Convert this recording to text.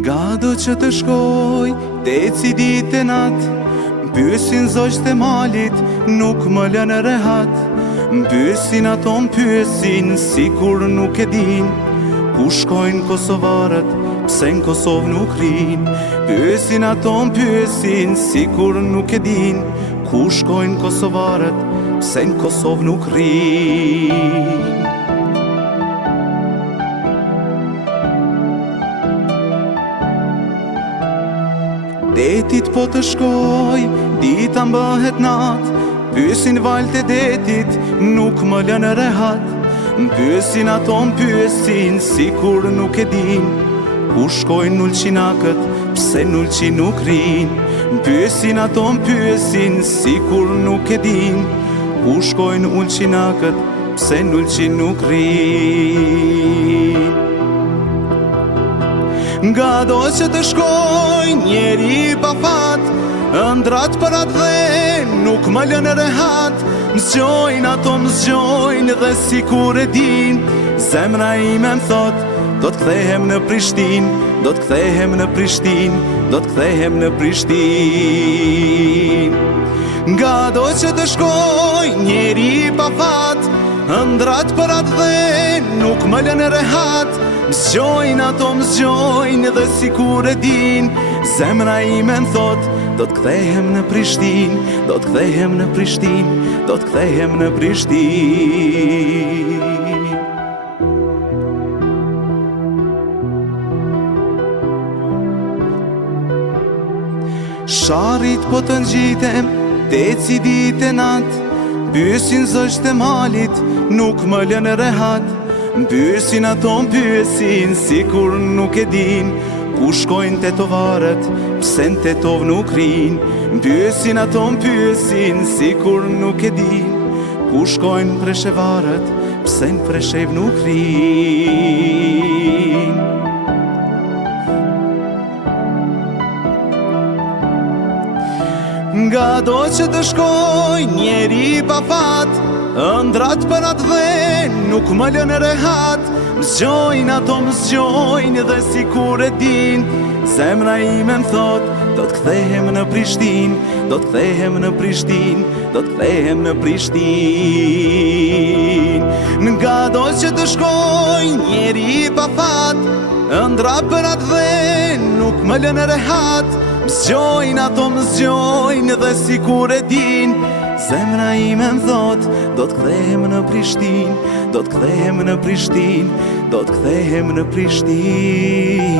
Nga do që të shkoj, deci ditë e natë, Pyesin zogjt e malit, nuk më lënë rehat. Pyesin ato pyesin, si kur nuk e din, ku shkojnë kosovarët, pse në Kosovë nuk rin. Pyesin ato pyesin, si kur nuk e din, ku shkojnë kosovarët, pse në Kosovë nuk rin. Detit po të shkoj, dita mbëhet nat, Pyesin valët e detit, nuk më lënë rehat. Pyesin ato pyesin, si kur nuk e din, ku shkojnë ulqinakët, pse në ulqin nuk rin. Pyesin ato pyesin, si kur nuk e din, ku shkojnë ulqinakët, pse në ulqin nuk rin. Nga do që të shkoj, njeri pa fat, ëndrat për atë dhe nuk më lënë rehat. Mëzgjojnë ato mëzgjojnë dhe si kur e din, zemra ime më thot, do t'kthehem në Prishtin, do t'kthehem në Prishtin, do t'kthehem në Prishtin. Nga do që të shkoj, njeri pa fat, ëndrat për atë dhe nuk më lënë rehat. Mëzgjojnë ato mëzgjojnë dhe si kur e din, zemra ime më thot, do t'kthehem në Prishtin, do t'kthehem në Prishtin, do t'kthehem në Prishtin. Sharit po të ngjitem, deci ditë e natë, Pyesin zogjt e malit, nuk më lënë rehat. Pyesin ato pyesin, si kur nuk e din, ku shkojnë tetovarët, pse në Tetov nuk rin. Pyesin ato pyesin, si kur nuk e din, ku shkojnë preshevarët, pse në Preshev nuk rin. Nga do që të shkoj, njeri pa fat, ëndrat për atë dhe nuk më lënë rehat. Mëzgjojnë ato mëzgjojnë dhe si kur e din, zemra ime më thot, do t'kthehem në Prishtin, do t'kthehem në Prishtin, do t'kthehem në Prishtin. Nga do që të shkoj, njeri pa fat, ëndrat për atë dhe nuk më lënë rehat. Mëzgjojnë ato mëzgjojnë dhe si kur e din, zemra ime më thot, do t'kthehem në Prishtin, do t'kthehem në Prishtin, do t'kthehem në Prishtin.